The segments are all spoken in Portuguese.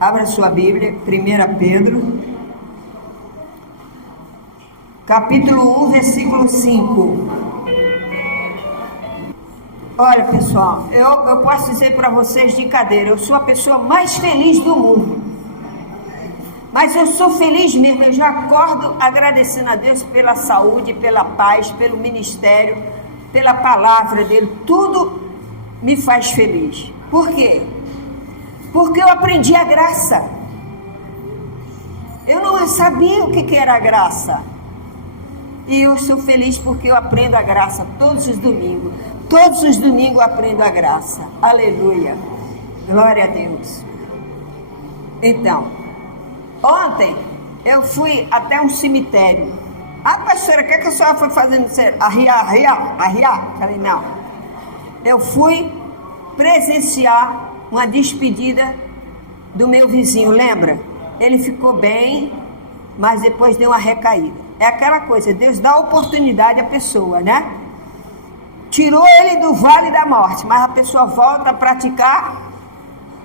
Abra sua Bíblia, 1 Pedro, capítulo 1, versículo 5. Olha, pessoal, eu posso dizer para vocês de cadeira, eu sou a pessoa mais feliz do mundo. Mas eu sou feliz mesmo, eu já acordo agradecendo a Deus pela saúde, pela paz, pelo ministério, pela palavra dele, tudo me faz feliz. Por quê? Porque eu aprendi a graça. Eu não sabia o que era a graça. E eu sou feliz porque eu aprendo a graça todos os domingos. Todos os domingos eu aprendo a graça. Aleluia. Glória a Deus. Então, ontem eu fui até um cemitério. Ah, pastora, o que a senhora foi fazendo? Arriar? Falei, não. Eu fui presenciar uma despedida do meu vizinho, lembra? Ele ficou bem, mas depois deu uma recaída. É aquela coisa, Deus dá oportunidade à pessoa, né? Tirou ele do vale da morte, mas a pessoa volta a praticar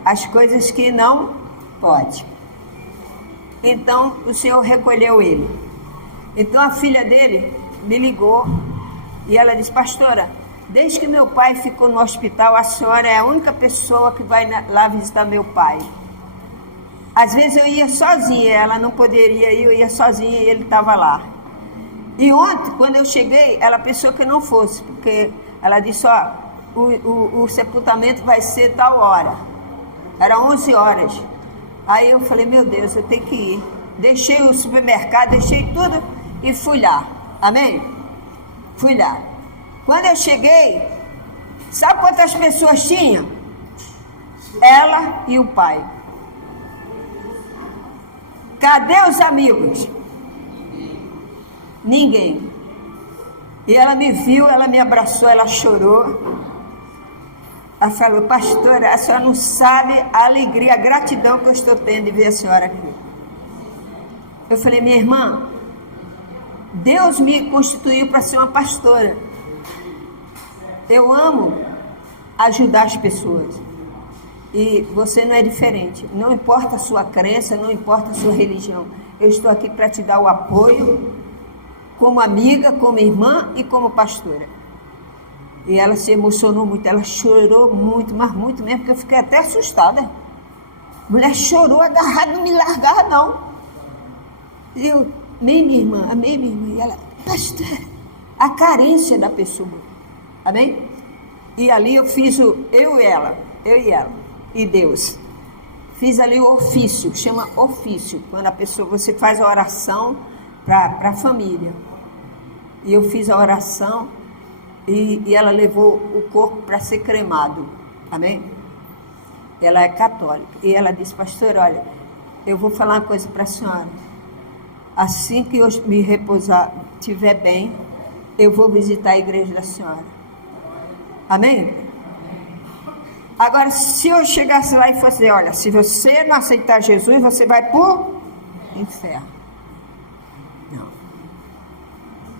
as coisas que não pode. Então, o Senhor recolheu ele. Então, a filha dele me ligou e ela disse, pastora, desde que meu pai ficou no hospital, a senhora é a única pessoa que vai lá visitar meu pai. Às vezes eu ia sozinha, ela não poderia ir, eu ia sozinha e ele estava lá. E ontem, quando eu cheguei, ela pensou que eu não fosse, porque ela disse, ó, o sepultamento vai ser tal hora. Era 11 horas. Aí eu falei, meu Deus, eu tenho que ir. Deixei o supermercado, deixei tudo e fui lá. Amém? Fui lá. Quando eu cheguei, sabe quantas pessoas tinham? Ela e o pai. Cadê os amigos? Ninguém. E ela me viu, ela me abraçou, ela chorou. Ela falou, pastora, a senhora não sabe a alegria, a gratidão que eu estou tendo de ver a senhora aqui. Eu falei, minha irmã, Deus me constituiu para ser uma pastora. Eu amo ajudar as pessoas. E você não é diferente. Não importa a sua crença, não importa a sua religião. Eu estou aqui para te dar o apoio, como amiga, como irmã e como pastora. E ela se emocionou muito, ela chorou muito, mas muito mesmo, porque eu fiquei até assustada. A mulher chorou, agarrada, não me largava não. E eu, amém, minha irmã, e ela, pastora, a carência da pessoa. Amém? E ali eu fiz eu e ela, e Deus. Fiz ali o ofício, chama ofício, quando a pessoa, você faz a oração para a família. E eu fiz a oração e ela levou o corpo para ser cremado. Amém? Ela é católica. E ela disse, pastor, olha, eu vou falar uma coisa para a senhora. Assim que eu me repousar, estiver bem, eu vou visitar a igreja da senhora. Amém? Agora, se eu chegasse lá e fosse, olha, se você não aceitar Jesus, você vai para o inferno. Não.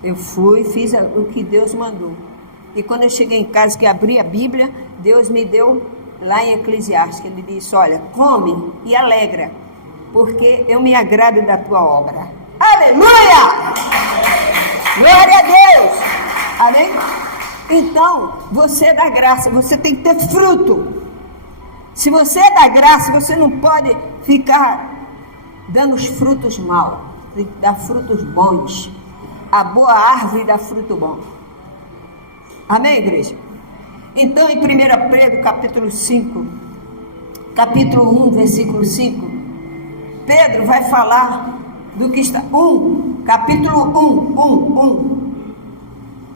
Eu fui, fiz o que Deus mandou. E quando eu cheguei em casa, que abri a Bíblia, Deus me deu lá em Eclesiastes, ele disse, olha, come e alegra, porque eu me agrado da tua obra. Aleluia! Glória a Deus! Amém? Então, você é da graça, você tem que ter fruto. Se você é da graça, você não pode ficar dando os frutos maus, tem que dar frutos bons. A boa árvore dá fruto bom. Amém, igreja? Então, em 1 Pedro, capítulo 5, capítulo 1, versículo 5, Pedro vai falar do que está...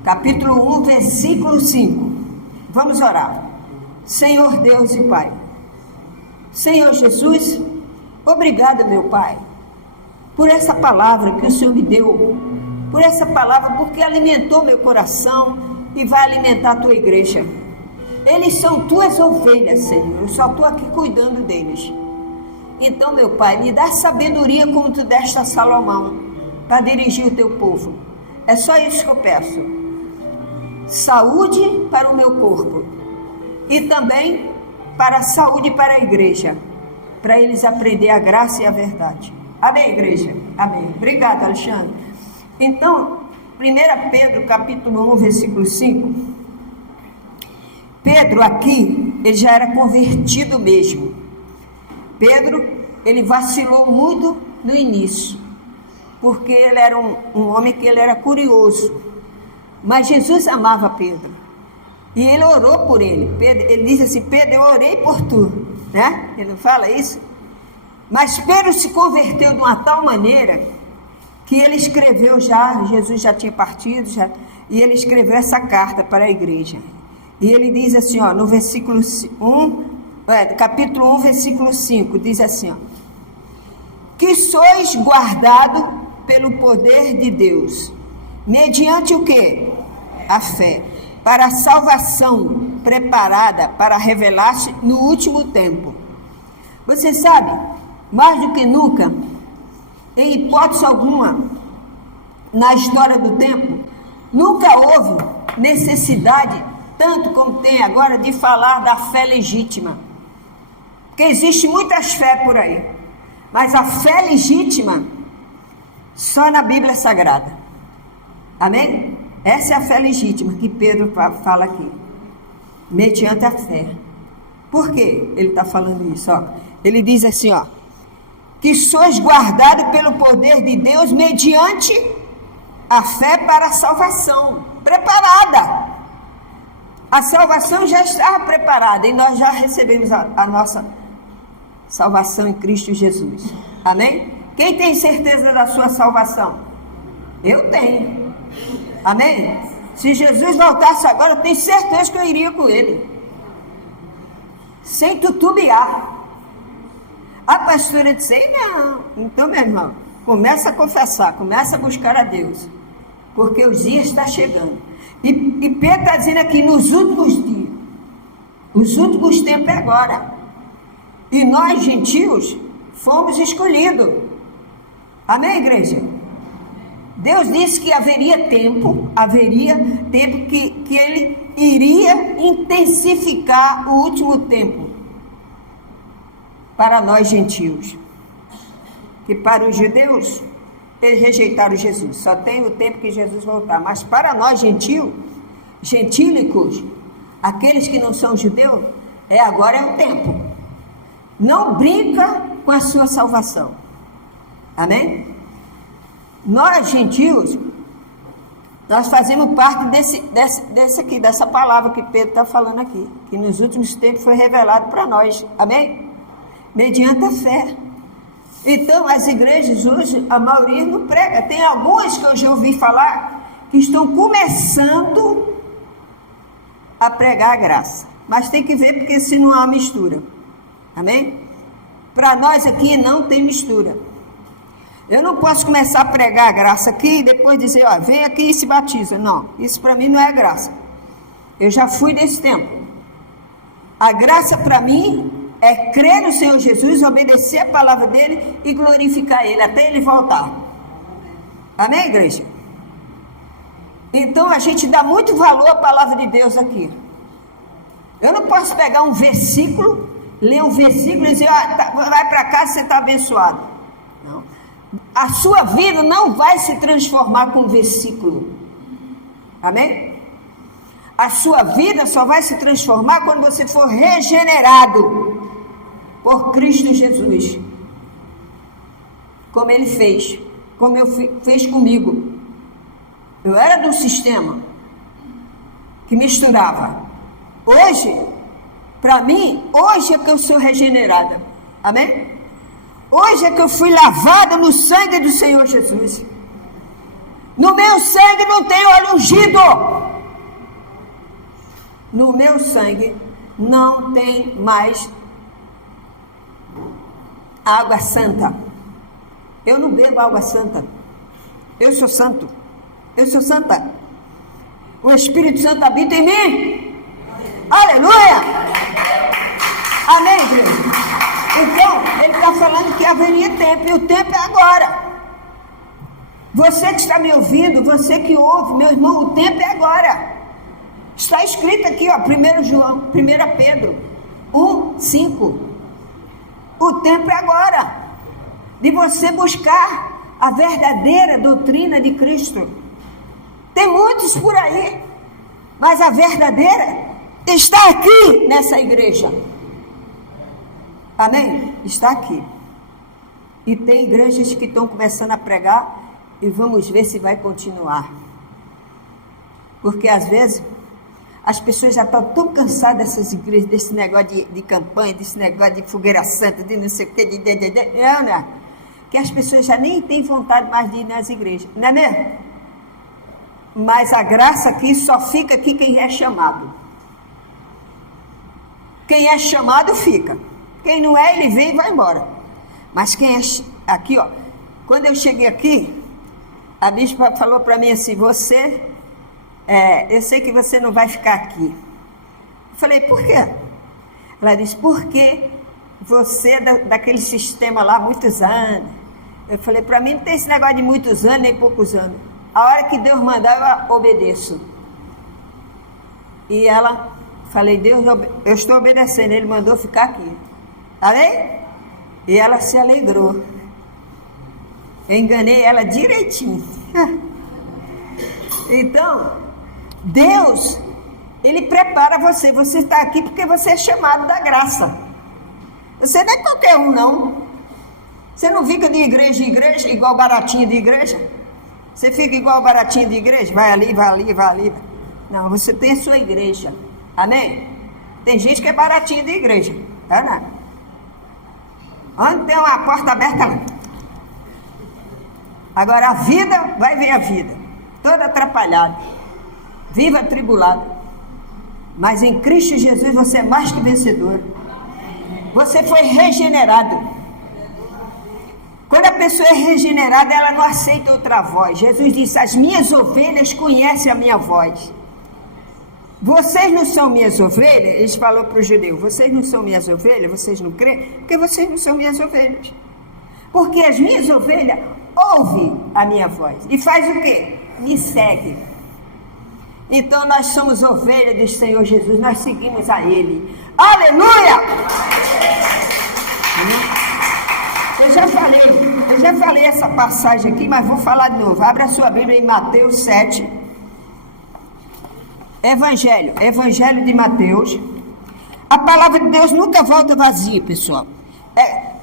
capítulo 1, versículo 5. Vamos orar. Senhor Deus e Pai, Senhor Jesus, obrigado, meu Pai, por essa palavra que o Senhor me deu, por essa palavra, porque alimentou meu coração e vai alimentar a tua igreja. Eles são tuas ovelhas, Senhor, eu só estou aqui cuidando deles. Então, meu Pai, me dá sabedoria como tu deste a Salomão, para dirigir o teu povo. É só isso que eu peço. Saúde para o meu corpo e também para a saúde para a igreja. para eles aprenderem a graça e a verdade. Amém, igreja? Amém. Obrigado, Alexandre. Então, 1 Pedro, capítulo 1, versículo 5. Pedro aqui, ele já era convertido mesmo. Pedro, ele vacilou muito no início, porque ele era um homem que ele era curioso. Mas Jesus amava Pedro. E ele orou por ele. Pedro, ele diz assim: Pedro, eu orei por tu. Né? Ele não fala isso? Mas Pedro se converteu de uma tal maneira que ele escreveu já, Jesus já tinha partido, e ele escreveu essa carta para a igreja. E ele diz assim, ó, no versículo 1, capítulo 1, versículo 5, diz assim, ó: que sois guardado pelo poder de Deus, mediante o quê? A fé, para a salvação preparada para revelar-se no último tempo. Você sabe, mais do que nunca, em hipótese alguma, na história do tempo, nunca houve necessidade, tanto como tem agora, de falar da fé legítima. Porque existe muitas fés por aí, mas a fé legítima só na Bíblia Sagrada. Amém? Essa é a fé legítima que Pedro fala aqui, mediante a fé. Por que ele está falando isso? Ó, ele diz assim, ó: que sois guardados pelo poder de Deus mediante a fé para a salvação, preparada. A salvação já estava preparada e nós já recebemos a nossa salvação em Cristo Jesus. Amém? Quem tem certeza da sua salvação? Eu tenho. Amém? Se Jesus voltasse agora, eu tenho certeza que eu iria com ele, sem tutubiar. A pastora disse: não. Então, meu irmão, começa a confessar, começa a buscar a Deus, porque os dias estão chegando. E Pedro está dizendo aqui, nos últimos dias, os últimos tempos é agora. E nós, gentios, fomos escolhidos. Amém, igreja? Deus disse que haveria tempo que ele iria intensificar o último tempo para nós gentios. Que para os judeus, eles rejeitaram Jesus, só tem o tempo que Jesus voltar. Mas para nós gentios, gentílicos, aqueles que não são judeus, agora é o tempo. Não brinca com a sua salvação. Amém? Nós gentios, nós fazemos parte dessa palavra que Pedro está falando aqui, que nos últimos tempos foi revelado para nós. Amém? Mediante a fé. Então, as igrejas hoje, a maioria não prega. Tem algumas que eu já ouvi falar que estão começando a pregar a graça. Mas tem que ver, porque se não há mistura. Amém? Para nós aqui não tem mistura. Eu não posso começar a pregar a graça aqui e depois dizer, ó, vem aqui e se batiza. Não, isso para mim não é graça. Eu já fui desse tempo. A graça para mim é crer no Senhor Jesus, obedecer a palavra dele e glorificar ele até ele voltar. Amém, igreja? Então a gente dá muito valor à palavra de Deus aqui. Eu não posso pegar um versículo, ler um versículo e dizer, vai para casa, você está abençoado. Não. A sua vida não vai se transformar com um versículo. Amém? A sua vida só vai se transformar quando você for regenerado por Cristo Jesus, como ele fez, como fez comigo. Eu era de um sistema que misturava. Hoje, para mim, hoje é que eu sou regenerada. Amém? Hoje é que eu fui lavada no sangue do Senhor Jesus. No meu sangue não tem óleo ungido. No meu sangue não tem mais água santa. Eu não bebo água santa. Eu sou santo. Eu sou santa. O Espírito Santo habita em mim. Aleluia! Amém, igreja? Então, ele está falando que haveria tempo, e o tempo é agora. Você que está me ouvindo, você que ouve, meu irmão, o tempo é agora. Está escrito aqui, ó, 1 Pedro 1, 5. O tempo é agora, de você buscar a verdadeira doutrina de Cristo. Tem muitos por aí, mas a verdadeira está aqui nessa igreja. Amém? Está aqui. E tem igrejas que estão começando a pregar e vamos ver se vai continuar. Porque às vezes as pessoas já estão tão cansadas dessas igrejas, desse negócio de campanha, desse negócio de fogueira santa, de não sei o que, não, que as pessoas já nem têm vontade mais de ir nas igrejas, não é mesmo? Mas a graça aqui só fica aqui quem é chamado. Quem é chamado fica. Quem não é, ele vem e vai embora. Mas quem é aqui, ó, quando eu cheguei aqui, a bispa falou para mim assim, eu sei que você não vai ficar aqui. Eu falei, por quê? Ela disse, porque você é daquele sistema lá há muitos anos. Eu falei, para mim não tem esse negócio de muitos anos, nem poucos anos. A hora que Deus mandar, eu obedeço. E ela, falei, Deus, eu estou obedecendo, Ele mandou ficar aqui. Amém? E ela se alegrou. Eu enganei ela direitinho. Então, Deus, Ele prepara você. Você está aqui porque você é chamado da graça. Você não é qualquer um, não. Você não fica de igreja em igreja, igual baratinho de igreja. Você fica igual baratinho de igreja, vai ali, vai ali, vai ali. Não, você tem a sua igreja. Amém? Tem gente que é baratinho de igreja. Tá, não? Onde tem uma porta aberta lá. Agora a vida, vai ver a vida. Toda atrapalhada. Viva atribulado. Mas em Cristo Jesus você é mais que vencedor. Você foi regenerado. Quando a pessoa é regenerada, ela não aceita outra voz. Jesus disse, as minhas ovelhas conhecem a minha voz. Vocês não são minhas ovelhas? Ele falou para o judeu, vocês não são minhas ovelhas? Vocês não creem? Porque vocês não são minhas ovelhas. Porque as minhas ovelhas ouvem a minha voz. E faz o quê? Me segue. Então nós somos ovelhas do Senhor Jesus, nós seguimos a Ele. Aleluia! Eu já falei essa passagem aqui, mas vou falar de novo. Abra a sua Bíblia em Mateus 7. Evangelho de Mateus. A palavra de Deus nunca volta vazia, pessoal.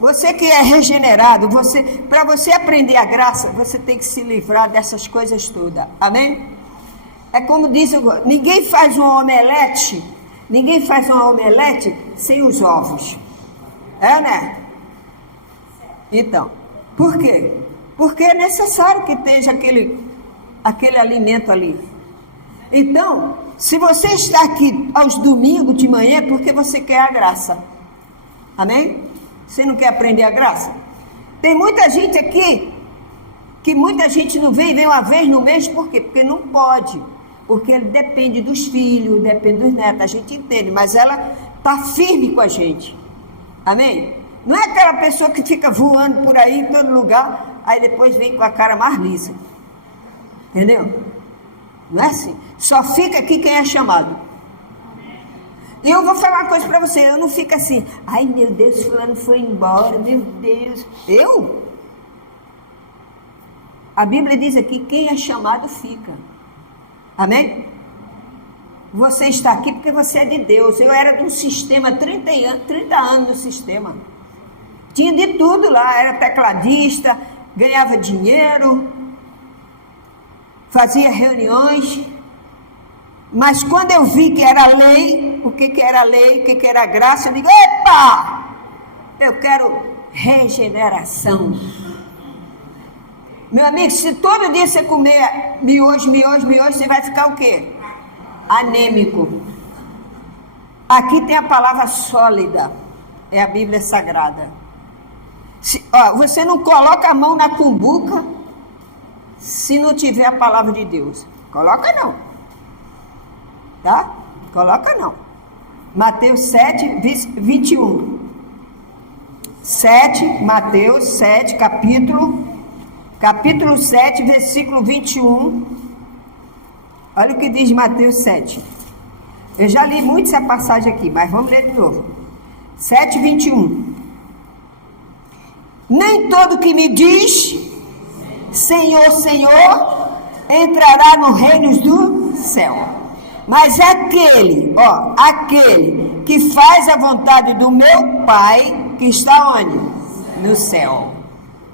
Você que é regenerado, para você aprender a graça, você tem que se livrar dessas coisas todas. Amém? É como diz, ninguém faz uma omelete sem os ovos. Né? Então, por quê? Porque é necessário que esteja aquele alimento ali. Então, se você está aqui aos domingos de manhã, é porque você quer a graça. Amém? Você não quer aprender a graça? Tem muita gente aqui, que muita gente não vem uma vez no mês, por quê? Porque não pode. Porque ele depende dos filhos, depende dos netos, a gente entende, mas ela está firme com a gente. Amém? Não é aquela pessoa que fica voando por aí em todo lugar, aí depois vem com a cara mais lisa. Entendeu? Não é assim. Só fica aqui quem é chamado. E eu vou falar uma coisa para você, eu não fico assim, ai meu Deus, fulano foi embora, meu Deus. A Bíblia diz aqui, quem é chamado fica. Amém? Você está aqui porque você é de Deus. Eu era de um sistema, 30 anos no sistema. Tinha de tudo lá, era tecladista, ganhava dinheiro, fazia reuniões. Mas quando eu vi que era lei, o que era lei, o que era graça, eu digo, epa! Eu quero regeneração. Meu amigo, se todo dia você comer miojo, você vai ficar o quê? Anêmico. Aqui tem a palavra sólida, é a Bíblia Sagrada. Você não coloca a mão na cumbuca se não tiver a palavra de Deus. Coloca não. Tá? Coloca não. Mateus 7, 21. Mateus 7, capítulo 7, versículo 21. Olha o que diz Mateus 7. Eu já li muito essa passagem aqui, mas vamos ler de novo. 7, 21. Nem todo que me diz, Senhor, Senhor, entrará no reino do céu. Mas aquele que faz a vontade do meu Pai, que está onde? No céu.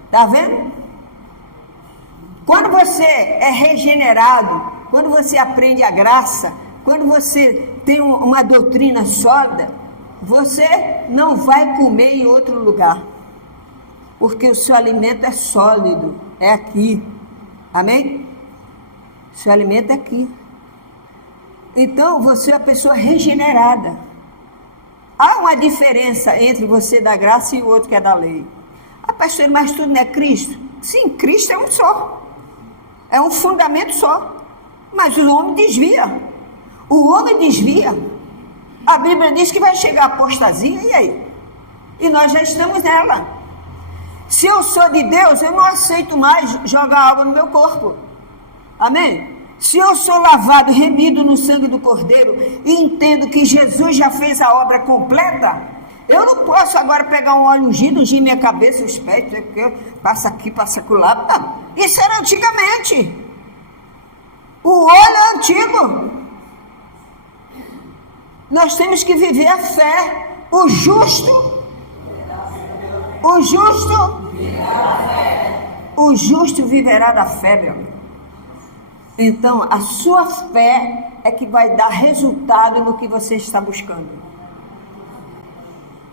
Está vendo? Quando você é regenerado, quando você aprende a graça, quando você tem uma doutrina sólida, você não vai comer em outro lugar. Porque o seu alimento é sólido, é aqui. Amém? O seu alimento é aqui. Então, você é uma pessoa regenerada. Há uma diferença entre você da graça e o outro que é da lei. Ah, pastor, mas tudo não é Cristo? Sim, Cristo é um só. É um fundamento só. Mas o homem desvia. O homem desvia. A Bíblia diz que vai chegar a apostasia, e aí? E nós já estamos nela. Se eu sou de Deus, eu não aceito mais jogar água no meu corpo. Amém? Se eu sou lavado, remido no sangue do Cordeiro, e entendo que Jesus já fez a obra completa, eu não posso agora pegar um óleo ungido, ungir minha cabeça, os pés, passa aqui, passa acolá. Não, isso era antigamente. O óleo é antigo. Nós temos que viver a fé. O justo viverá da fé, meu amigo. Então, a sua fé é que vai dar resultado no que você está buscando.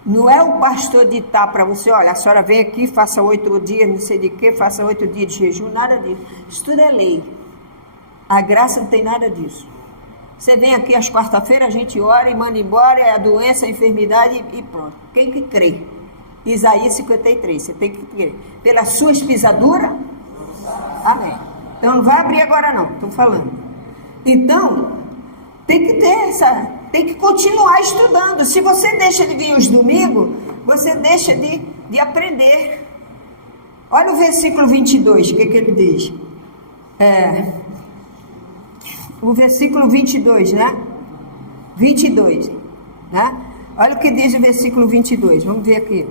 Não é o pastor ditar para você, olha, a senhora vem aqui, faça 8 dias, não sei de quê, faça 8 dias de jejum, nada disso. Isso tudo é lei. A graça não tem nada disso. Você vem aqui às quarta-feiras, a gente ora e manda embora, é a doença, a enfermidade e pronto. Quem que crê? Isaías 53, você tem que crer. Pelas suas pisaduras? Amém. Então não vai abrir agora não, estou falando. Então, tem que continuar estudando. Se você deixa de vir os domingos, você deixa de aprender. Olha o versículo 22, o que ele diz? O versículo 22, né? 22, né? Olha o que diz o versículo 22, vamos ver aqui.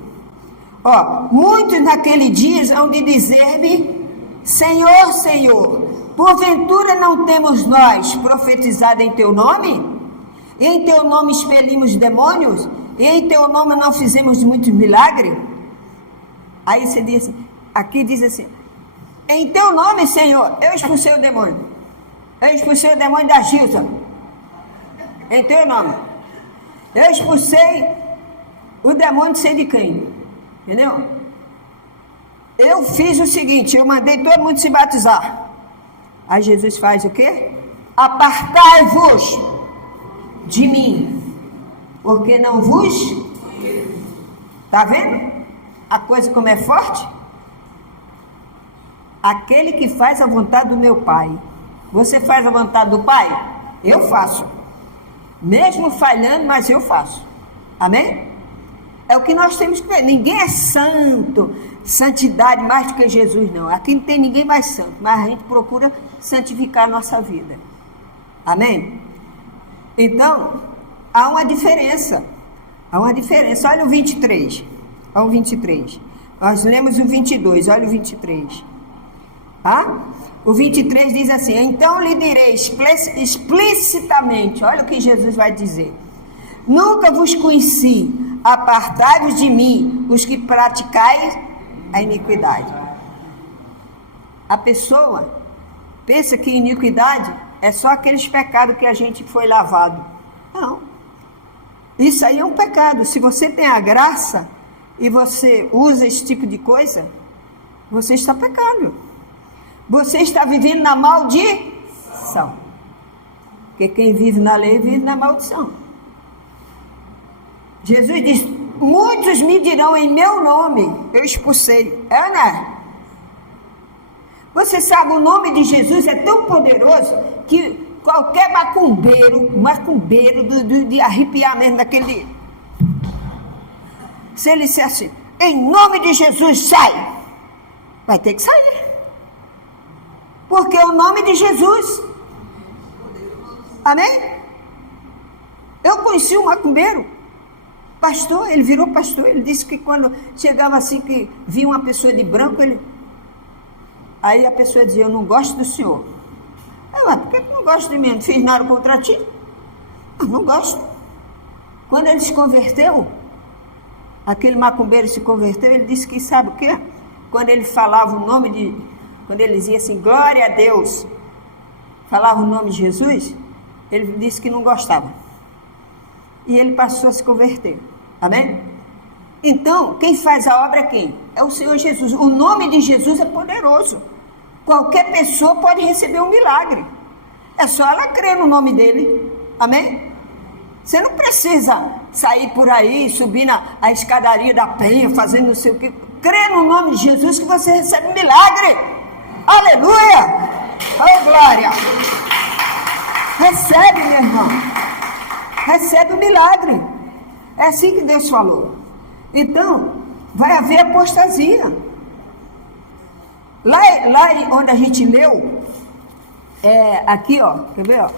Muitos naquele dia hão de dizer-me, Senhor, Senhor, porventura não temos nós profetizado em teu nome? E em teu nome expelimos demônios? E em teu nome não fizemos muitos milagres? Aí você diz, aqui diz assim, em teu nome, Senhor, eu expulsei o demônio. Eu expulsei o demônio da Gilza. Em teu nome. Eu expulsei o demônio de sei de quem. Entendeu? Eu fiz o seguinte, eu mandei todo mundo se batizar. Aí Jesus faz o quê? Apartai-vos de mim, porque não vos... Está vendo? A coisa como é forte? Aquele que faz a vontade do meu Pai. Você faz a vontade do Pai? Eu faço. Mesmo falhando, mas eu faço. Amém? É o que nós temos que ver. Ninguém é santo, santidade mais do que Jesus, não. Aqui não tem ninguém mais santo, mas a gente procura santificar a nossa vida. Amém? Então, há uma diferença. Há uma diferença. Olha o 23. Olha o 23. Nós lemos o 22, olha o 23. O 23 diz assim, então lhe direi explicitamente, olha o que Jesus vai dizer. Nunca vos conheci, apartai-vos de mim, os que praticais a iniquidade. A pessoa pensa que iniquidade é só aqueles pecados que a gente foi lavado. Não. Isso aí é um pecado. Se você tem a graça e você usa esse tipo de coisa, você está pecando. Você está vivendo na maldição. Porque quem vive na lei vive na maldição. Jesus diz, muitos me dirão em meu nome, eu expulsei. Ana, você sabe, o nome de Jesus é tão poderoso que qualquer macumbeiro de arrepiar mesmo daquele... Se ele disser assim, em nome de Jesus, sai. Vai ter que sair. Porque é o nome de Jesus. Amém? Eu conheci um macumbeiro. Pastor, ele virou pastor. Ele disse que quando chegava assim, que via uma pessoa de branco, aí a pessoa dizia, eu não gosto do senhor. Mas por que tu não gosta de mim? Não fiz nada contra ti? Não gosto. Quando ele se converteu, aquele macumbeiro se converteu, ele disse que sabe o quê? Quando ele falava o nome de... Quando ele dizia assim, glória a Deus, falava o nome de Jesus, ele disse que não gostava. E ele passou a se converter. Amém? Então, quem faz a obra é quem? É o Senhor Jesus. O nome de Jesus é poderoso. Qualquer pessoa pode receber um milagre. É só ela crer no nome dele. Amém? Você não precisa sair por aí, subir a escadaria da penha, fazendo não sei o quê. Crê no nome de Jesus que você recebe um milagre. Aleluia! Oh, glória! Recebe, meu irmão. Recebe o milagre. É assim que Deus falou. Então, vai haver apostasia. Lá onde a gente leu, aqui, ó, quer ver, ó?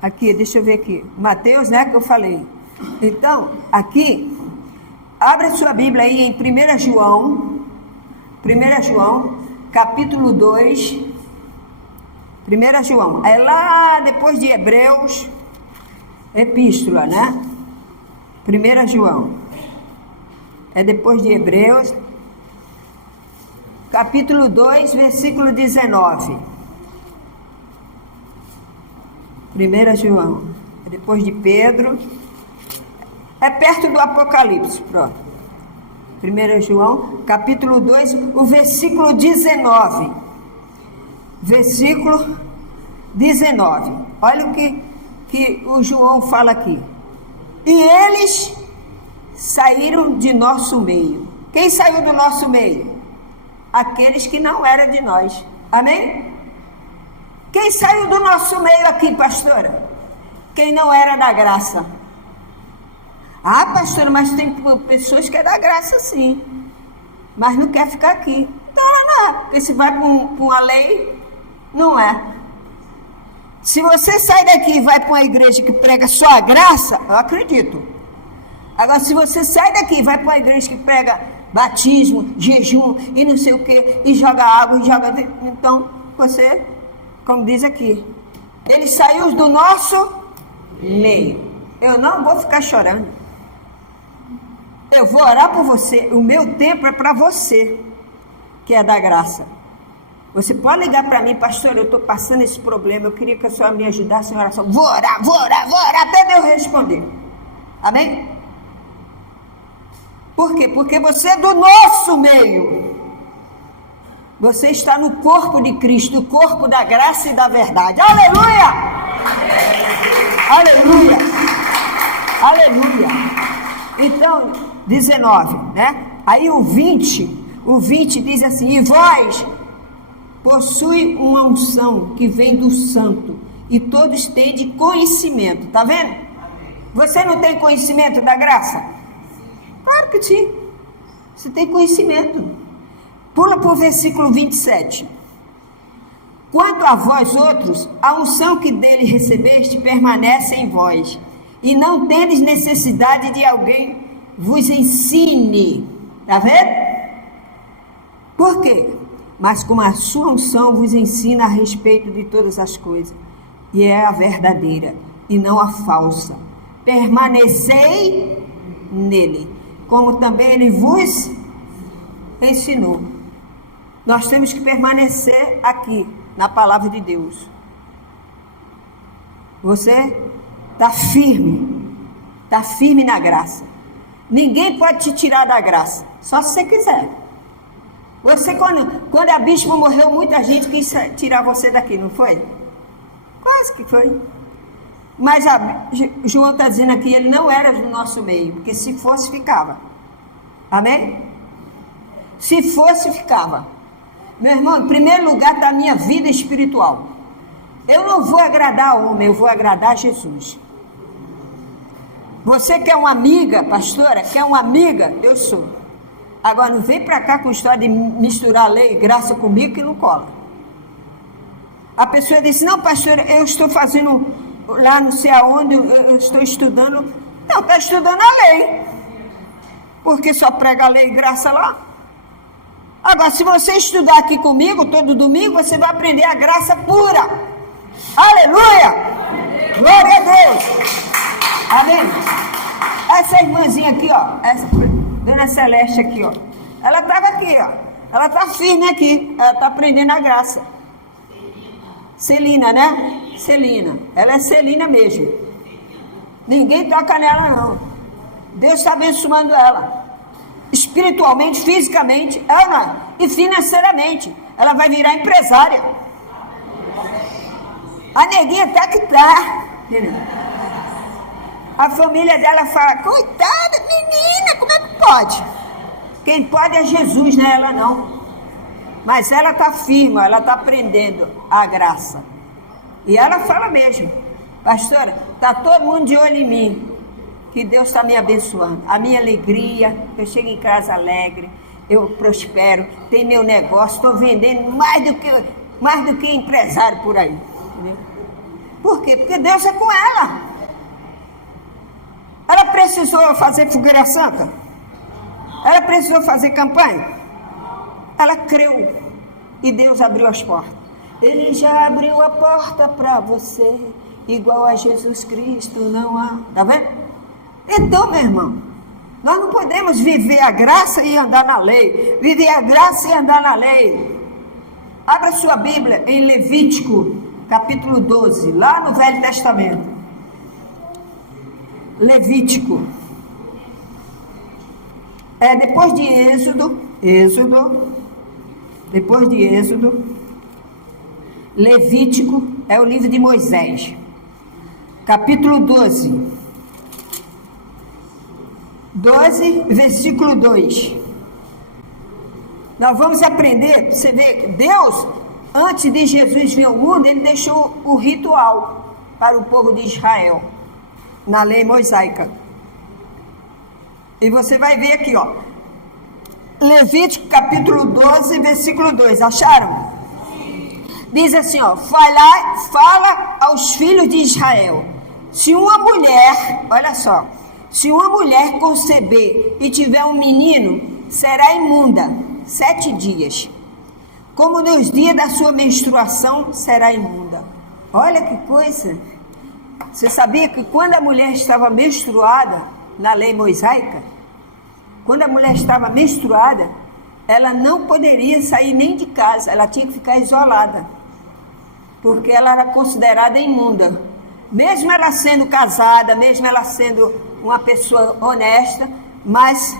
Aqui, deixa eu ver aqui. Mateus, né, que eu falei. Então, aqui, abre a sua Bíblia aí em 1 João, capítulo 2. 1 João. É lá depois de Hebreus, epístola, né? 1 João. É depois de Hebreus, capítulo 2, versículo 19. 1 João. É depois de Pedro. É perto do Apocalipse, pronto. 1 João, capítulo 2, o versículo 19. Versículo 19. Olha o que o João fala aqui. E eles saíram de nosso meio. Quem saiu do nosso meio? Aqueles que não eram de nós. Amém? Quem saiu do nosso meio aqui, pastora? Quem não era da graça. Ah, pastora, mas tem pessoas que é da graça sim, mas não quer ficar aqui. Então não é, porque se vai para uma lei, não é. Se você sai daqui e vai para uma igreja que prega só a graça, eu acredito. Agora, se você sai daqui e vai para uma igreja que prega batismo, jejum e não sei o que, e joga água, então você, como diz aqui, ele saiu do nosso meio. Eu não vou ficar chorando. Eu vou orar por você. O meu tempo é para você, que é da graça. Você pode ligar para mim, pastor, eu estou passando esse problema, eu queria que a senhora me ajudasse em oração. Vou orar, até Deus responder. Amém? Por quê? Porque você é do nosso meio. Você está no corpo de Cristo, o corpo da graça e da verdade. Aleluia! Aleluia! Aleluia! Então, 19, né? Aí o 20 diz assim, e vós possui uma unção que vem do santo, e todos têm de conhecimento, tá vendo? Você não tem conhecimento da graça? Claro que sim, você tem conhecimento. Pula para o versículo 27. Quanto a vós outros, a unção que dele recebeste permanece em vós, e não tendes necessidade de alguém vos ensine. Está vendo? Por quê? Mas como a sua unção vos ensina a respeito de todas as coisas, e é a verdadeira, e não a falsa. Permanecei nele, como também ele vos ensinou. Nós temos que permanecer aqui, na palavra de Deus. Você está firme na graça. Ninguém pode te tirar da graça, só se você quiser. Você, quando a bispa morreu, muita gente quis tirar você daqui, não foi? Quase que foi. Mas João está dizendo aqui, ele não era do nosso meio, porque se fosse, ficava. Amém? Se fosse, ficava. Meu irmão, em primeiro lugar está a minha vida espiritual. Eu não vou agradar ao homem, eu vou agradar a Jesus. Você quer uma amiga, pastora? Quer uma amiga? Eu sou. Agora, não vem para cá com história de misturar lei e graça comigo que não cola. A pessoa disse, não, pastora, eu estou fazendo lá não sei aonde, eu estou estudando. Não, está estudando a lei. porque só prega a lei e graça lá. Agora, se você estudar aqui comigo todo domingo, você vai aprender a graça pura. Aleluia! Glória a Deus! Amém? Essa irmãzinha aqui, ó, essa Dona Celeste aqui, ó, ela estava aqui, ó, ela está firme aqui, ela está aprendendo a graça. Celina, né? Celina, ela é Celina mesmo. Ninguém toca nela, não. Deus está abençoando ela. Espiritualmente, fisicamente, e financeiramente. Ela vai virar empresária. A neguinha tá que tá. A família dela fala, coitada, menina, como é que pode? Quem pode é Jesus, não é ela não. Mas ela está firme, ela está aprendendo a graça. E ela fala mesmo, pastora, está todo mundo de olho em mim, que Deus está me abençoando. A minha alegria, eu chego em casa alegre, eu prospero, tem meu negócio, estou vendendo mais do que empresário por aí. Entendeu? Por quê? Porque Deus é com ela. Ela precisou fazer fogueira santa? Ela precisou fazer campanha? Ela creu e Deus abriu as portas. Ele já abriu a porta para você, igual a Jesus Cristo não há. Tá vendo? Então, meu irmão, nós não podemos viver a graça e andar na lei. Viver a graça e andar na lei. Abra sua Bíblia em Levítico, capítulo 12, lá no Velho Testamento. Levítico. Depois de Êxodo. Depois de Êxodo, Levítico é o livro de Moisés, capítulo 12, versículo 2. Nós vamos aprender, você vê, Deus, antes de Jesus vir ao mundo, ele deixou o ritual para o povo de Israel, na lei mosaica. E você vai ver aqui, ó, Levítico capítulo 12, versículo 2, acharam? Sim. Diz assim, ó, fala aos filhos de Israel, se uma mulher, olha só, se uma mulher conceber e tiver um menino, será imunda 7 dias, como nos dias da sua menstruação será imunda. Olha que coisa, você sabia que quando a mulher estava menstruada, na lei mosaica, quando a mulher estava menstruada, ela não poderia sair nem de casa, ela tinha que ficar isolada, porque ela era considerada imunda. Mesmo ela sendo casada, mesmo ela sendo uma pessoa honesta, mas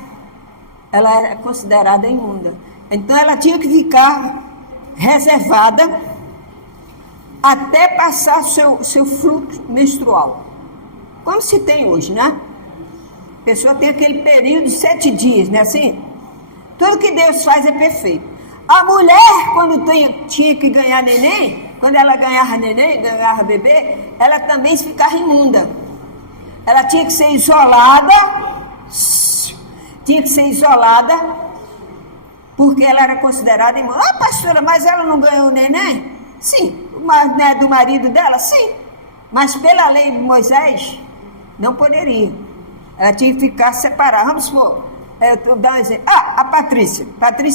ela era considerada imunda. Então ela tinha que ficar reservada até passar seu fluxo menstrual. Como se tem hoje, né? A pessoa tem aquele período de 7 dias, não é assim? Tudo que Deus faz é perfeito. A mulher, quando tinha que ganhar neném, quando ela ganhava neném, ganhava bebê, ela também ficava imunda. Ela tinha que ser isolada, porque ela era considerada imunda. Ah, pastora, mas ela não ganhou neném? Sim. Mas não é do marido dela? Sim. Mas pela lei de Moisés, não poderia. Ela tinha que ficar separada. Vamos supor, eu dar um exemplo. A Patrícia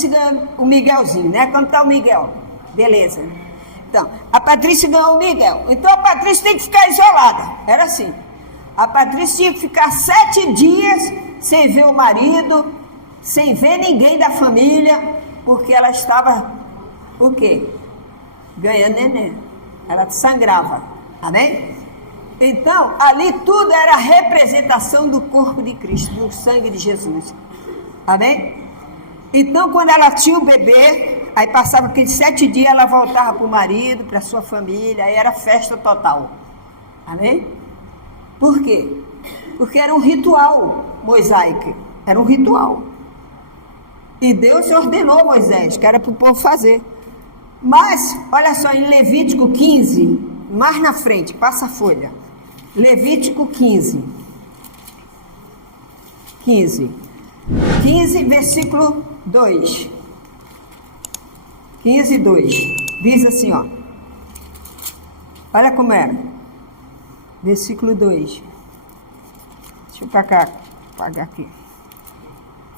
ganhou o Miguelzinho, né? Como está o Miguel? Beleza. Então, a Patrícia ganhou o Miguel. Então a Patrícia tem que ficar isolada. Era assim. A Patrícia tinha que ficar 7 dias sem ver o marido, sem ver ninguém da família, porque ela estava, o quê? Ganhando neném. Ela sangrava. Amém? Então, ali tudo era a representação do corpo de Cristo, do sangue de Jesus. Amém? Então, quando ela tinha o bebê, aí passava aqueles 7 dias, ela voltava para o marido, para a sua família, aí era festa total. Amém? Por quê? Porque era um ritual mosaico. Era um ritual. E Deus ordenou a Moisés, que era para o povo fazer. Mas, olha só, em Levítico 15, mais na frente, passa a folha. Levítico 15, versículo 2. 15, 2. Diz assim, ó. Olha como era. Versículo 2. Deixa eu apagar aqui.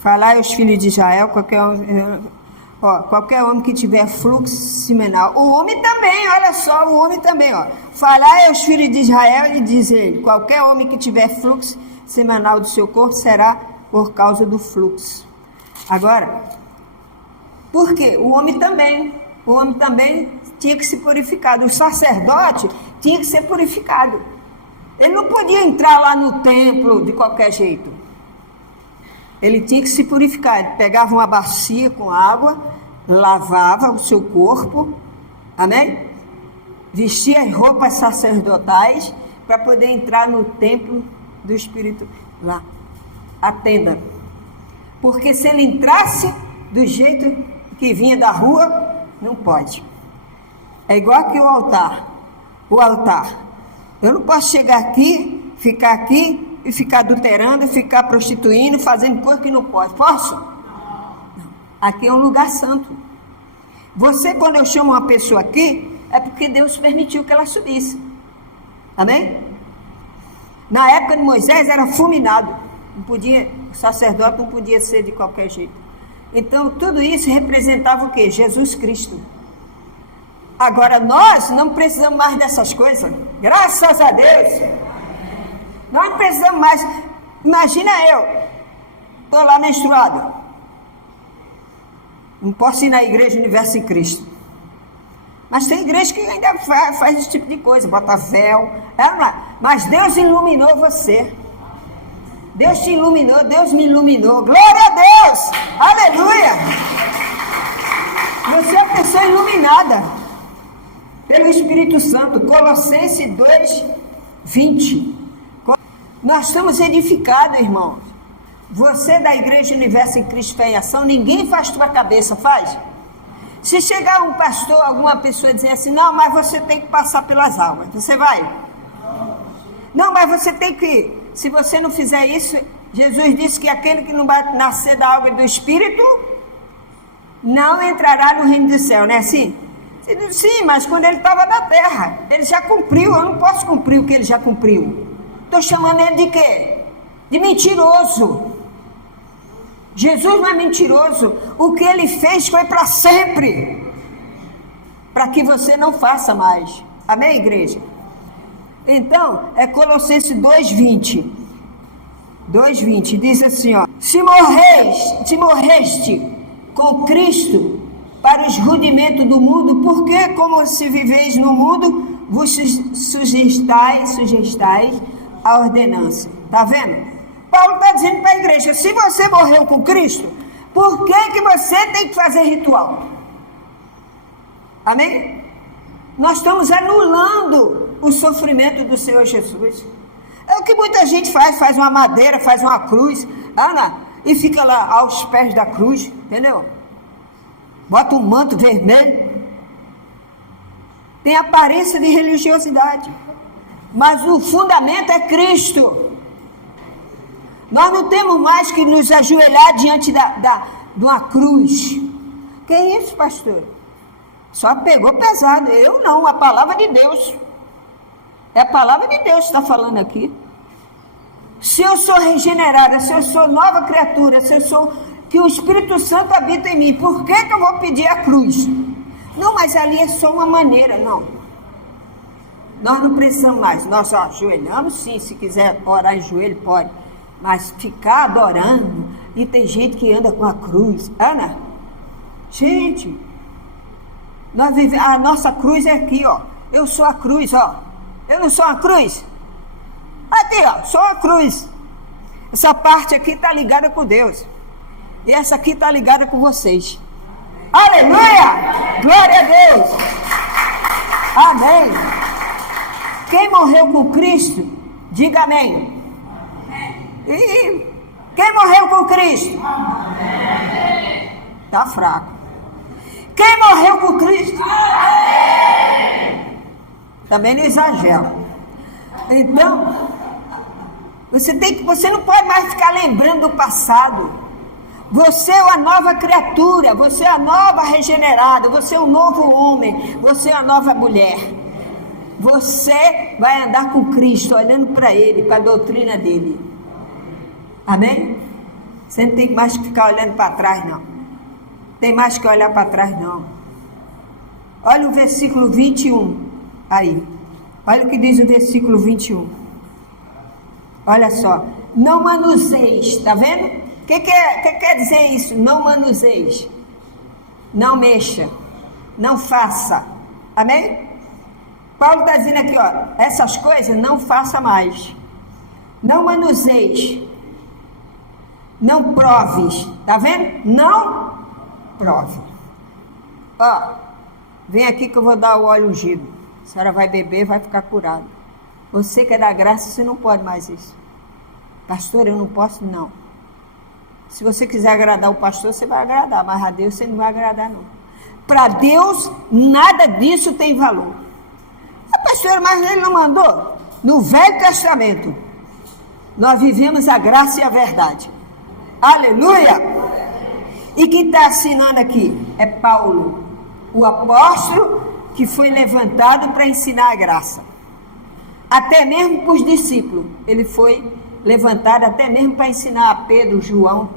Falai aos filhos de Israel, qualquer homem que tiver fluxo seminal. O homem também, olha só, o homem também, ó. Falai aos filhos de Israel e diz ele, qualquer homem que tiver fluxo seminal do seu corpo será por causa do fluxo. Agora, por quê? O homem também tinha que se purificar. O sacerdote tinha que ser purificado. Ele não podia entrar lá no templo de qualquer jeito. Ele tinha que se purificar. Ele pegava uma bacia com água, lavava o seu corpo, amém? Vestia as roupas sacerdotais para poder entrar no templo do Espírito lá, a tenda. Porque se ele entrasse do jeito que vinha da rua, não pode. É igual que o altar. O altar. Eu não posso chegar aqui, ficar aqui e ficar adulterando, ficar prostituindo, fazendo coisa que não pode. Posso? Não. Aqui é um lugar santo. Você, quando eu chamo uma pessoa aqui, é porque Deus permitiu que ela subisse. Amém? Na época de Moisés era fulminado. Não podia, o sacerdote não podia ser de qualquer jeito. Então, tudo isso representava o quê? Jesus Cristo. Agora, nós não precisamos mais dessas coisas. Graças a Deus. Nós não precisamos mais. Imagina eu. Estou lá menstruada. Não posso ir na igreja Universo em Cristo. Mas tem igreja que ainda faz esse tipo de coisa. Bota véu. Mas Deus iluminou você. Deus te iluminou, Deus me iluminou. Glória a Deus! Aleluia! Você é uma pessoa iluminada pelo Espírito Santo. Colossenses 2:20. Nós estamos edificados, irmãos. Você da Igreja Universo em Cristo Fé em Ação, ninguém faz tua cabeça, faz? Se chegar um pastor, alguma pessoa dizer assim, não, mas você tem que passar pelas almas, você vai? Não, mas você tem que, se você não fizer isso, Jesus disse que aquele que não vai nascer da água e do Espírito, não entrará no reino do céu, não é assim? Sim, mas quando ele estava na terra, ele já cumpriu, eu não posso cumprir o que ele já cumpriu. Estou chamando ele de quê? De mentiroso. Jesus não é mentiroso. O que ele fez foi para sempre, para que você não faça mais. Amém, igreja? Então, é Colossenses 2:20. 2:20 diz assim, ó: se morreste com Cristo para os rudimentos do mundo, porque como se viveis no mundo, vos sujeitais a ordenança. Está vendo? Paulo está dizendo para a igreja, se você morreu com Cristo, por que você tem que fazer ritual? Amém? Nós estamos anulando o sofrimento do Senhor Jesus. É o que muita gente faz uma madeira, faz uma cruz, e fica lá aos pés da cruz, entendeu? Bota um manto vermelho. Tem aparência de religiosidade, mas o fundamento é Cristo. Nós não temos mais que nos ajoelhar diante de uma cruz. Que é isso, pastor? Só pegou pesado. Eu não, a palavra de Deus. É a palavra de Deus que está falando aqui. Se eu sou regenerada, se eu sou nova criatura, se eu sou... que o Espírito Santo habita em mim, por que eu vou pedir a cruz? Não, mas ali é só uma maneira, não. Nós não precisamos mais. Nós ajoelhamos, sim, se quiser orar em joelho, pode. Mas ficar adorando, e tem gente que anda com a cruz. Ana, gente, a nossa cruz é aqui, ó. Eu sou a cruz, ó. Eu não sou a cruz? Aqui, ó, sou a cruz. Essa parte aqui está ligada com Deus. E essa aqui está ligada com vocês. Aleluia! Glória a Deus! Amém! Quem morreu com Cristo, diga amém. E quem morreu com Cristo? Está fraco. Quem morreu com Cristo? Também não exagera. Então, você não pode mais ficar lembrando do passado. Você é uma nova criatura, você é a nova regenerada, você é um novo homem, você é a nova mulher. Você vai andar com Cristo, olhando para Ele, para a doutrina dele. Amém? Você não tem mais que ficar olhando para trás, não. Tem mais que olhar para trás, não. Olha o versículo 21 aí. Olha o que diz o versículo 21. Olha só. Não manuseis, está vendo? O que quer dizer isso? Não manuseis. Não mexa. Não faça. Amém? Paulo está dizendo aqui, ó, essas coisas não faça mais. Não manuseis. Não proves. Está vendo? Não prove. Ó, vem aqui que eu vou dar o óleo ungido. A senhora vai beber, vai ficar curada. Você que é da graça, você não pode mais isso. Pastor, eu não posso, não. Se você quiser agradar o pastor, você vai agradar, mas a Deus você não vai agradar, não. Para Deus, nada disso tem valor. Pastor, mas ele não mandou? No Velho Testamento, nós vivemos a graça e a verdade. Aleluia! E quem está assinando aqui é Paulo, o apóstolo que foi levantado para ensinar a graça. Até mesmo para os discípulos, ele foi levantado até mesmo para ensinar a Pedro, João.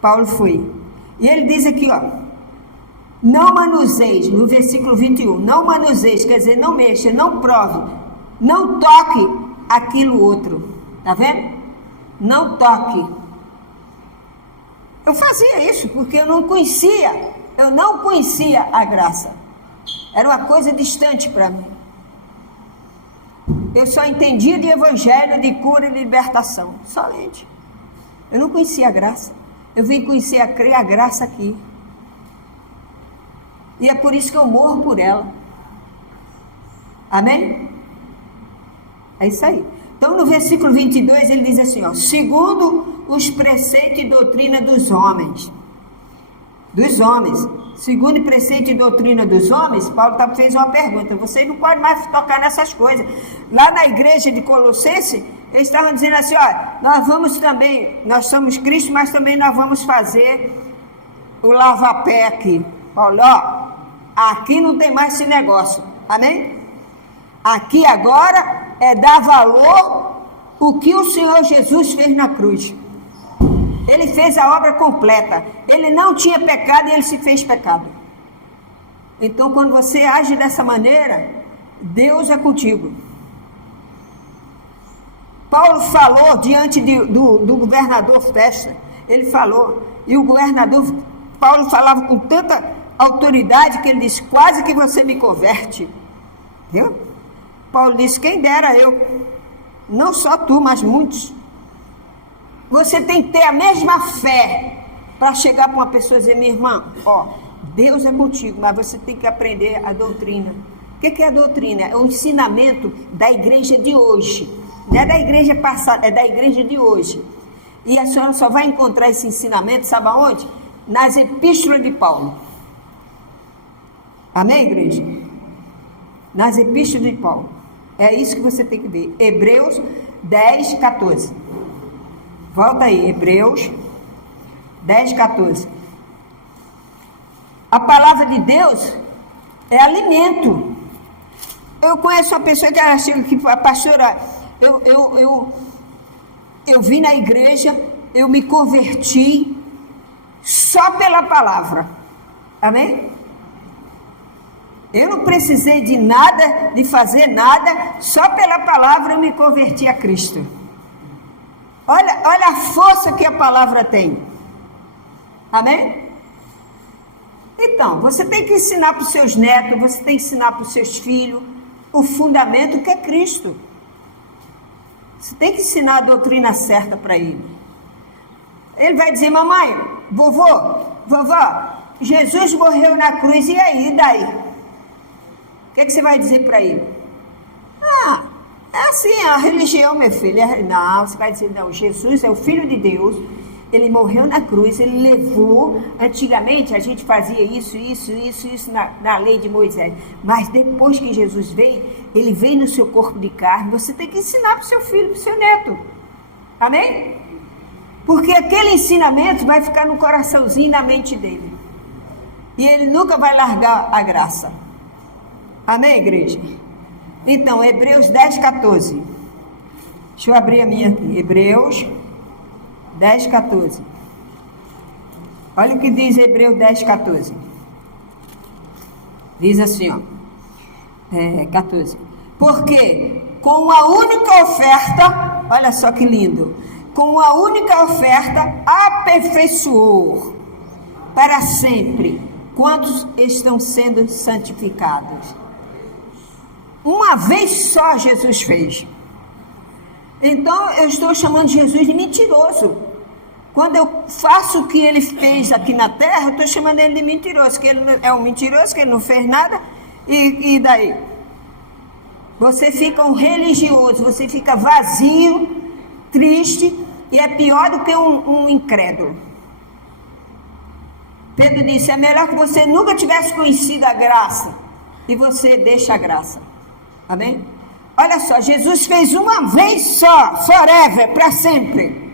Paulo foi. E ele diz aqui, ó, não manuseis, no versículo 21, não manuseis, quer dizer, não mexa, não prove, não toque aquilo outro. Está vendo? Não toque. Eu fazia isso porque eu não conhecia a graça. Era uma coisa distante para mim. Eu só entendia de evangelho, de cura e libertação, somente. Eu não conhecia a graça. Eu vim conhecer a graça aqui. E é por isso que eu morro por ela. Amém? É isso aí. Então, no versículo 22, ele diz assim, ó, segundo os preceitos e doutrina dos homens. Segundo o preceito e doutrina dos homens, Paulo fez uma pergunta. Vocês não podem mais tocar nessas coisas. Lá na igreja de Colossenses, eles estavam dizendo assim, ó, nós somos Cristo, mas também nós vamos fazer o lava-pé aqui. Olha, ó, aqui não tem mais esse negócio. Amém? Aqui agora é dar valor o que o Senhor Jesus fez na cruz. Ele fez a obra completa. Ele não tinha pecado e ele se fez pecado. Então, quando você age dessa maneira, Deus é contigo. Paulo falou diante do governador Festo. Ele falou. E o governador, Paulo falava com tanta autoridade que ele disse, quase que você me converte. Viu? Paulo disse, quem dera eu. Não só tu, mas muitos. Você tem que ter a mesma fé para chegar para uma pessoa e dizer, minha irmã, ó, Deus é contigo, mas você tem que aprender a doutrina. O que é a doutrina? É o ensinamento da igreja de hoje. Não é da igreja passada, é da igreja de hoje. E a senhora só vai encontrar esse ensinamento, sabe aonde? Nas epístolas de Paulo. Amém, igreja? Nas epístolas de Paulo. É isso que você tem que ver. Hebreus 10, 14. Volta aí, Hebreus 10, 14. A palavra de Deus é alimento. Eu conheço uma pessoa que chega aqui, pastora, eu vim na igreja, eu me converti só pela palavra. Amém? Eu não precisei de nada, de fazer nada, só pela palavra eu me converti a Cristo. Olha a força que a palavra tem. Amém? Então, você tem que ensinar para os seus netos, você tem que ensinar para os seus filhos o fundamento que é Cristo. Você tem que ensinar a doutrina certa para ele. Ele vai dizer, mamãe, vovó, Jesus morreu na cruz, e aí, e daí? O que você vai dizer para ele? É assim, a religião, meu filho. Não, você vai dizer, não, Jesus é o Filho de Deus, ele morreu na cruz, ele levou, antigamente a gente fazia isso na lei de Moisés, mas depois que Jesus veio, ele veio no seu corpo de carne, você tem que ensinar para o seu filho, para o seu neto. Amém? Porque aquele ensinamento vai ficar no coraçãozinho e na mente dele. E ele nunca vai largar a graça. Amém, igreja? Então, Hebreus 10, 14. Deixa eu abrir a minha aqui. Hebreus 10, 14. Olha o que diz Hebreus 10, 14. Diz assim, ó. 14. Porque com a única oferta, olha só que lindo, com a única oferta aperfeiçoou para sempre quantos estão sendo santificados. Uma vez só Jesus fez. Então eu estou chamando Jesus de mentiroso. Quando eu faço o que ele fez aqui na terra, eu estou chamando ele de mentiroso, que ele é um mentiroso, que ele não fez nada, e daí? Você fica um religioso, você fica vazio, triste, e é pior do que um incrédulo. Pedro disse, é melhor que você nunca tivesse conhecido a graça, e você deixa a graça. Amém? Olha só, Jesus fez uma vez só, forever, para sempre.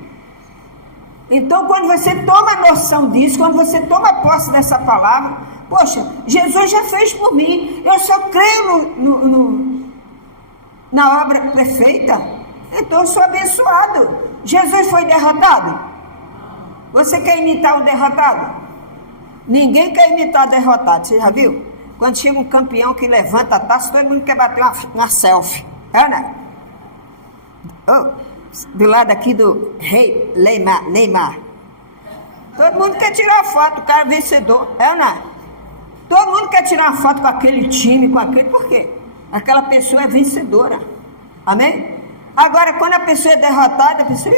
Então, quando você toma noção disso, quando você toma posse dessa palavra, poxa, Jesus já fez por mim, eu só creio na obra perfeita, então eu sou abençoado. Jesus foi derrotado? Você quer imitar o derrotado? Ninguém quer imitar o derrotado, você já viu? Quando chega um campeão que levanta a taça, todo mundo quer bater uma selfie, é, né? Do lado aqui do rei Neymar. Todo mundo quer tirar foto, o cara vencedor, é ou não? Todo mundo quer tirar uma foto com aquele time, com aquele, por quê? Aquela pessoa é vencedora, amém? Agora, quando a pessoa é derrotada, a pessoa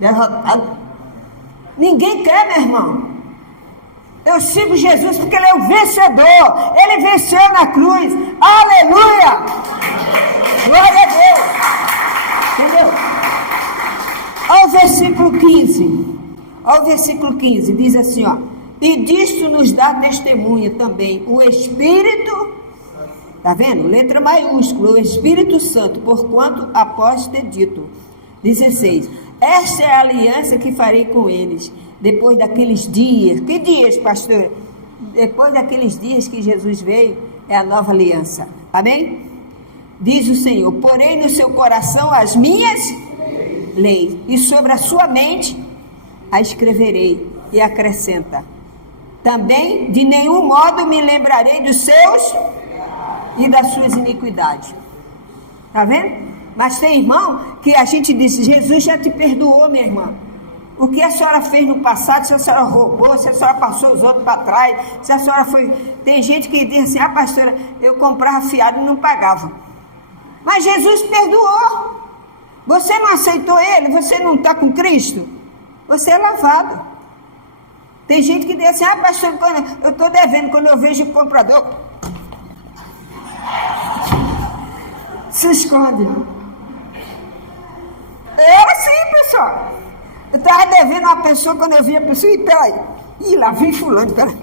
derrotada. Ninguém quer, meu irmão. Eu sigo Jesus porque ele é o vencedor, ele venceu na cruz, aleluia! Glória a Deus, entendeu? Ao versículo 15, diz assim, ó, e disto nos dá testemunho também o Espírito, tá vendo? Letra maiúscula, o Espírito Santo, porquanto após ter dito, 16, esta é a aliança que farei com eles, depois daqueles dias, que dias, pastor? Depois daqueles dias que Jesus veio, é a nova aliança, amém? Diz o Senhor, porém no seu coração as minhas leis, e sobre a sua mente a escreverei, e acrescenta, também de nenhum modo me lembrarei dos seus e das suas iniquidades. Tá vendo? Mas tem irmão que a gente diz, Jesus já te perdoou, minha irmã. O que a senhora fez no passado, se a senhora roubou, se a senhora passou os outros para trás, se a senhora foi... Tem gente que diz assim, pastora, eu comprava fiado e não pagava. Mas Jesus perdoou. Você não aceitou ele? Você não está com Cristo? Você é lavado. Tem gente que diz assim, pastor, eu estou devendo, quando eu vejo o comprador, se esconde. É assim, pessoal. Eu estava devendo uma pessoa, quando eu vi a pessoa, peraí, lá vem fulano, peraí.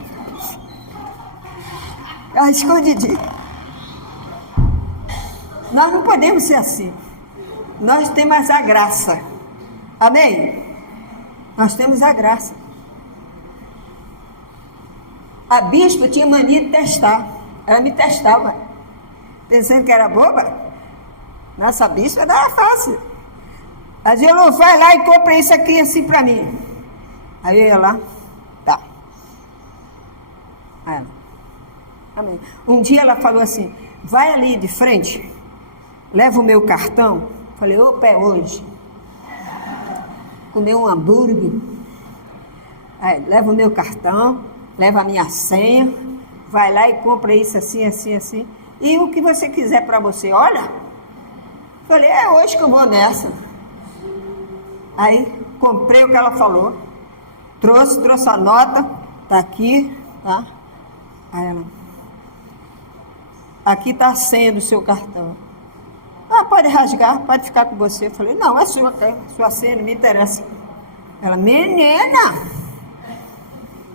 Escondidinho. Nós não podemos ser assim. Nós temos a graça. Amém? Nós temos a graça. A bispa tinha mania de testar. Ela me testava. Pensando que era boba. Nossa bispa não era fácil. Mas eu não vai lá e compra isso aqui assim para mim. Aí eu ia lá. Tá. Aí ela. Amém. Um dia ela falou assim, vai ali de frente, leva o meu cartão. Falei, opa, é hoje. Comer um hambúrguer. Aí, leva o meu cartão, leva a minha senha, vai lá e compra isso assim, assim, assim. E o que você quiser para você, olha. Falei, é hoje que eu vou nessa. Aí, comprei o que ela falou. Trouxe a nota. Tá aqui, tá? Aí ela... Aqui está a senha do seu cartão. Pode rasgar, pode ficar com você. Eu falei, não, é sua senha, não me interessa. Ela, menina!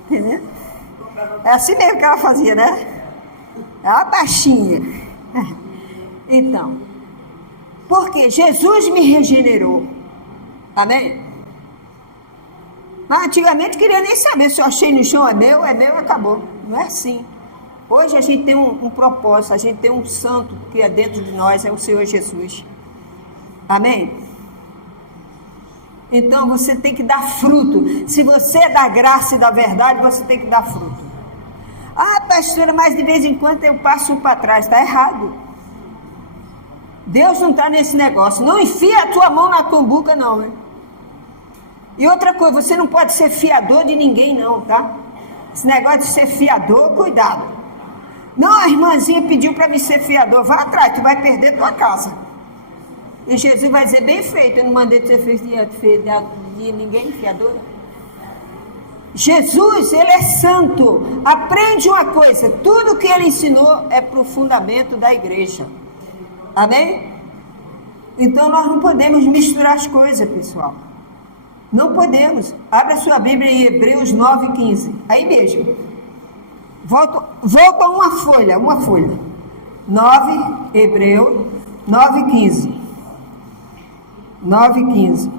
Entendeu? É assim mesmo que ela fazia, né? É uma baixinha. Então, porque Jesus me regenerou. Amém? Mas antigamente queria nem saber se eu achei no chão, é meu, acabou. Não é assim. Hoje a gente tem um propósito, a gente tem um santo que é dentro de nós, é o Senhor Jesus. Amém? Então você tem que dar fruto. Se você é da graça e da verdade, você tem que dar fruto. Ah, pastora, mas de vez em quando eu passo para trás. Está errado. Deus não está nesse negócio. Não enfia a tua mão na tumbuca, não, né? E outra coisa, você não pode ser fiador de ninguém, não, tá? Esse negócio de ser fiador, cuidado. Não, a irmãzinha pediu para me ser fiador. Vai atrás, tu vai perder tua casa. E Jesus vai dizer, bem feito, eu não mandei ser de ninguém fiador. Jesus, ele é santo. Aprende uma coisa, tudo que ele ensinou é para o fundamento da igreja. Amém? Então nós não podemos misturar as coisas, pessoal. Não podemos. Abra sua Bíblia em Hebreus 9:15. Aí mesmo. Volta uma folha. 9, Hebreus 9:15. 9:15.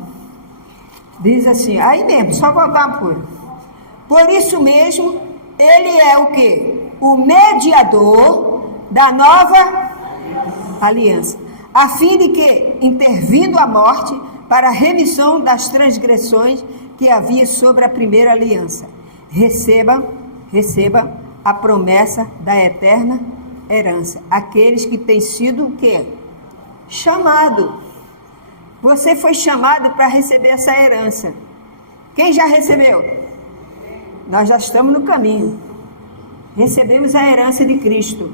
Diz assim, aí mesmo, só voltar uma folha. Por isso mesmo, ele é o quê? O mediador da nova aliança, a fim de que, intervindo a morte, para a remissão das transgressões que havia sobre a primeira aliança, receba a promessa da eterna herança. Aqueles que têm sido o quê? Chamado. Você foi chamado para receber essa herança. Quem já recebeu? Nós já estamos no caminho. Recebemos a herança de Cristo.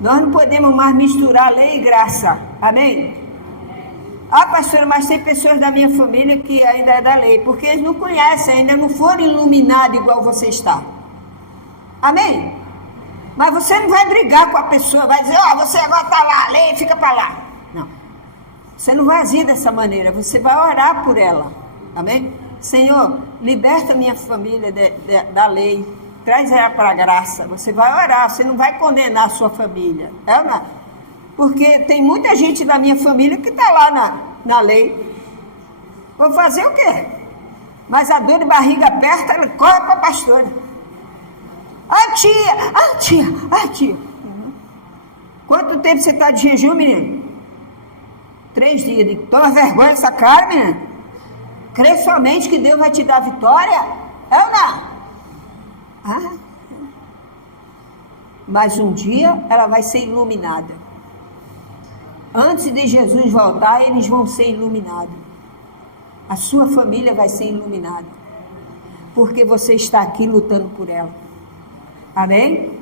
Nós não podemos mais misturar lei e graça. Amém? Ah, pastora, mas tem pessoas da minha família que ainda é da lei, porque eles não conhecem, ainda não foram iluminados igual você está. Amém? Mas você não vai brigar com a pessoa, vai dizer, você agora está lá, a lei, fica para lá. Não. Você não vai agir dessa maneira, você vai orar por ela. Amém? Senhor, liberta minha família da lei, traz ela para a graça. Você vai orar, você não vai condenar a sua família. É ou não? Porque tem muita gente da minha família que está lá na lei. Vou fazer o quê? Mas a dor de barriga aperta, ela corre para a pastora. Tia. Quanto tempo você está de jejum, menino? 3 dias. Toma vergonha essa cara, menino. Crê somente que Deus vai te dar vitória? É ou não? Mas um dia ela vai ser iluminada. Antes de Jesus voltar, eles vão ser iluminados. A sua família vai ser iluminada. Porque você está aqui lutando por ela. Amém?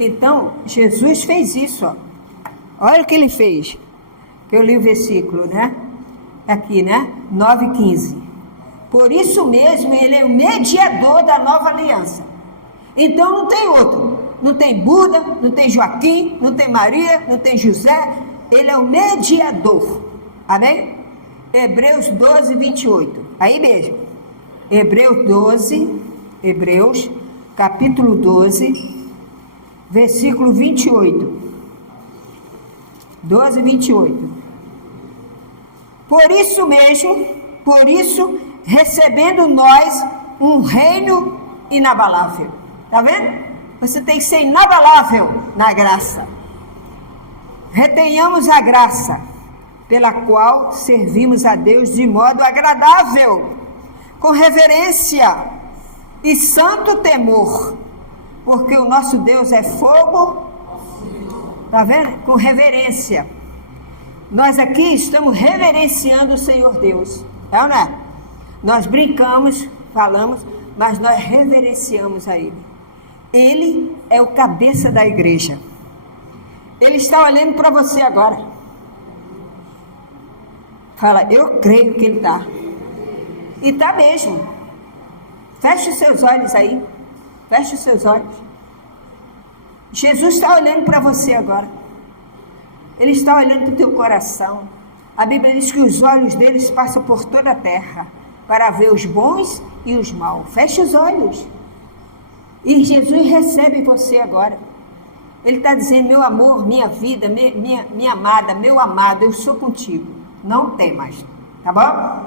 Então, Jesus fez isso. Olha o que ele fez. Eu li o versículo, né? Aqui, né? 9:15. Por isso mesmo, ele é o mediador da nova aliança. Então, não tem outro. Não tem Buda, não tem Joaquim, não tem Maria, não tem José. Ele é o mediador. Amém? Hebreus 12:28. Aí mesmo. Hebreus, capítulo 12, versículo 28. 12:28. Por isso, recebendo nós um reino inabalável. Está vendo? Você tem que ser inabalável na graça. Retenhamos a graça, pela qual servimos a Deus de modo agradável, com reverência e santo temor, porque o nosso Deus é fogo. Está vendo? Com reverência. Nós aqui estamos reverenciando o Senhor Deus. É ou não é? Nós brincamos, falamos, mas nós reverenciamos a Ele. Ele é o cabeça da igreja. Ele está olhando para você agora. Fala, eu creio que Ele está. E está mesmo. Feche os seus olhos aí. Feche os seus olhos. Jesus está olhando para você agora. Ele está olhando para o teu coração. A Bíblia diz que os olhos deles passam por toda a terra para ver os bons e os maus. Feche os olhos. E Jesus recebe você agora. Ele está dizendo, meu amor, minha vida, minha amada, meu amado, eu sou contigo. Não temas. Tá bom?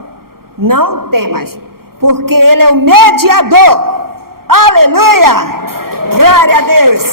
Não temas. Porque Ele é o mediador. Aleluia! Glória a Deus!